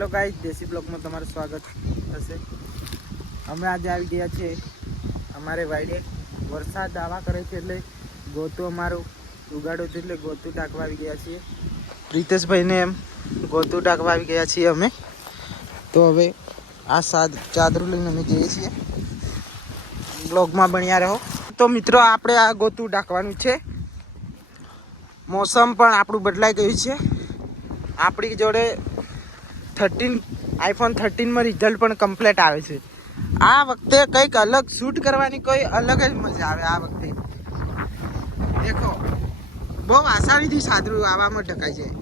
Hello guys, દેશી બ્લોગમાં તમારું સ્વાગત થશે। અમે આજે આવી ગયા છીએ અમારે વાડીએ। વરસાદ આવા કરે છે એટલે ગોતું અમારું ઉગાડો છે એટલે ગોતું ટાંકવા આવી ગયા છીએ। પ્રિતેશભાઈને એમ ગોતું ટાંકવા આવી ગયા છીએ અમે। તો હવે આ ચાદરું લઈને અમે જઈએ છીએ। બ્લોગમાં બન્યા રહો। તો મિત્રો આપણે આ ગોતું ટાંકવાનું છે। મોસમ પણ આપણું બદલાઈ ગયું છે। આપણી જોડે iPhone 13 માં રિઝલ્ટ પણ કમ્પ્લીટ આવે છે। આ વખતે કંઈક અલગ શૂટ કરવાની કોઈ અલગ જ મજા આવે। આ વખતે દેખો બહુ આસાનીથી સાદરું આવામાં ઢકાઈ જાય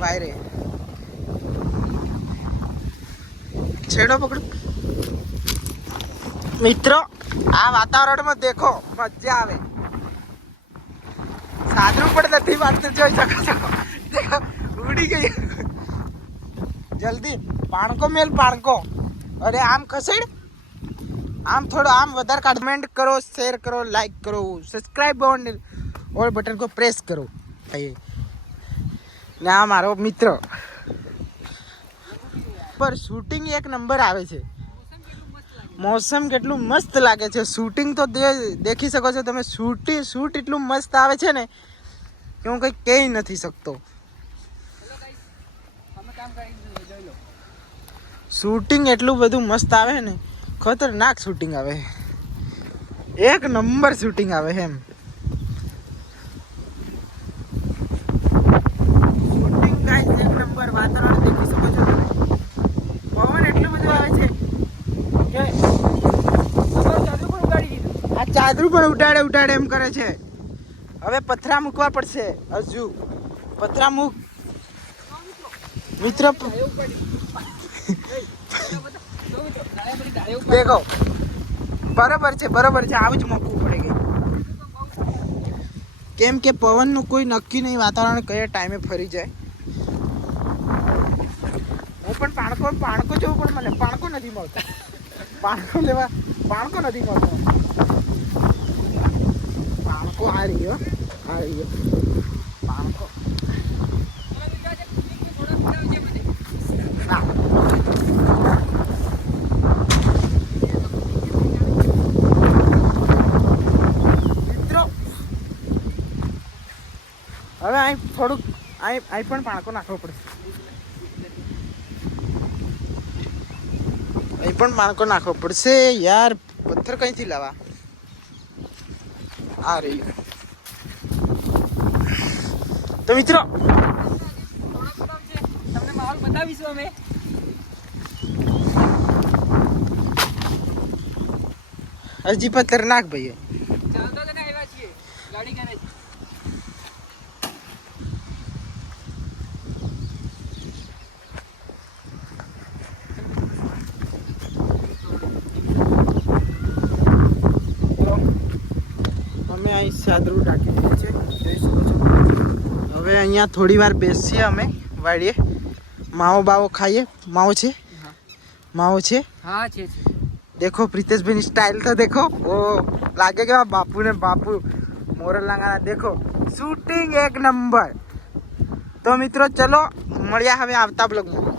વાયરે। છેડો પકડો મિત્રો, આ વાતાવરણમાં દેખો મજા આવે। સાદરું પણ નથી વાંચતું, જોઈ શકો છો। દેખો ઉડી ગઈ। જલ્દી પાણકો મેલ પાણકો। અરે આમ ખસેડ, આમ થોડો આમ વધારે કાઢ। કમેન્ટ કરો, શેર કરો, લાइक करो, सब्सक्राइब और बटन को प्रेस करो। ને આ મારો મિત્ર પર શૂટિંગ એક નંબર આવે છે। મોસમ કેટલું મસ્ત લાગે છે। શૂટિંગ તો દેખી શકો છો તમે। શૂટ એટલું મસ્ત આવે છે ને કે હું કંઈ કહી નથી શકતો। શૂટિંગ એટલું બધું મસ્ત આવે ને, ખતરનાક શૂટિંગ આવે, એક નંબર શૂટિંગ આવે એમ। શૂટિંગ ગાઈસ એક નંબર। વાતાવરણ દેખી શકો છો તમે। પવન એટલું બધું આવે છે કે આ ચાદરું પણ ઉડાડે એમ કરે છે। હવે પથરા મૂકવા પડશે। હજુ પથરા મૂક મિત્ર। દેખો બરાબર છે, બરાબર છે। આવું જ મૂકવું પડે ગઈ, કેમ કે પવનનું કોઈ નક્કી નહીં, વાતાવરણ કયા ટાઈમે ફરી જાય। હું પણ પાણકો જોઉં પણ મને પાણકો નથી મળતો। પાણકો લેવા પાણકો નથી મળતો। પાણકો આ રહ્યો પાણકો। હવે અહીં થોડુંક અહીં પણ પાણકો નાખવો પડશે। અહીં પણ પાણકો નાખવો પડશે યાર। પથ્થર કઈથી લાવવા? આ રહી। તો મિત્રો તમને માહોલ બતાવીશું અમે। હજી પથ્થર નાખ ભાઈ। ચાલતા જ આવ્યા છીએ, ગાડી કરે છે। અમે અહીં સાદરું ટાંકી દીધું છે, જોઈ શકો છો। હવે અહીંયા થોડી વાર બેસીએ અમે વાડીએ। માવો બાવો ખાઈએ। માવો છે? માવો છે? हाँ छे। देखो प्रीतेश भाई स्टाइल तो देखो, वो लागे के बापू ने बापू मोरल लगाना। देखो शूटिंग एक नंबर। तो मित्रों चलो મળ્યા હવે આવતા બ્લોગમાં।